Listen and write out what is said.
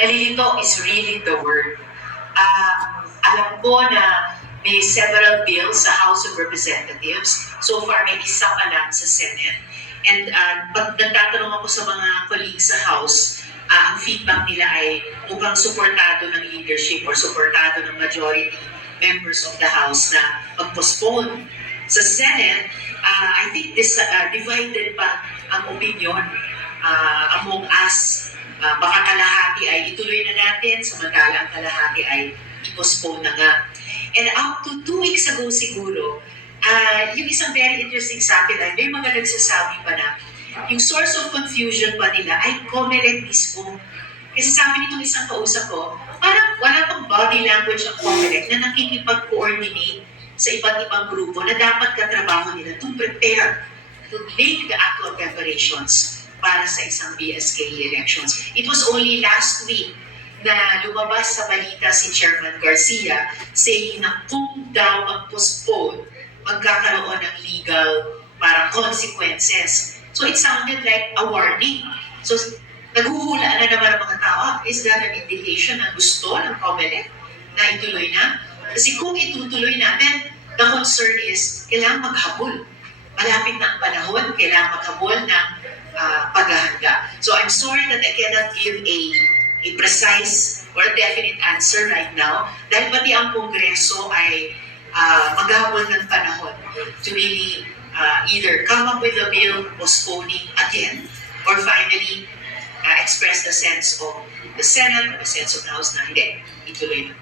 Nalilito is really the word. Alam ko na may several bills sa House of Representatives. So far, may isa pa lang sa Senate. And pag nagtatanong ako sa mga colleagues sa House, ang feedback nila ay mukhang suportado ng leadership or suportado ng majority members of the House na mag-postpone. Sa Senate, I think this divided pa ang opinion among us. Baka kalahati ay ituloy na natin, samantalang kalahati ay i-postpone na nga. And up to 2 weeks ago siguro, yung isang very interesting sa akin ay may mga nagsasabi pa na yung source of confusion pa nila ay COMELEC mismo. Kasi sabi nitong isang kausap ko, parang wala pang body language ang COMELEC na nakikipag-coordinate sa iba't ibang grupo na dapat katrabaho nila to prepare, to make the actual preparations para sa isang BSK elections. It was only last week na lumabas sa balita si Chairman Garcia saying na kung daw mag-postpone, magkakaroon ng legal parang consequences. So it sounded like a warning. So naghuhula na naman ang mga tao, is that an indication na gusto ng COMELEC na ituloy na? Kasi kung itutuloy natin, the concern is kailangan maghabol. Malapit na ang panahon, kailangan maghabol ng paghahanda. So I'm sorry that I cannot give a precise or a definite answer right now dahil pati ang Kongreso ay maghabol ng panahon to really either come up with a bill postponing again or finally express the sense of the Senate or the sense of the House na hindi, ituloy na.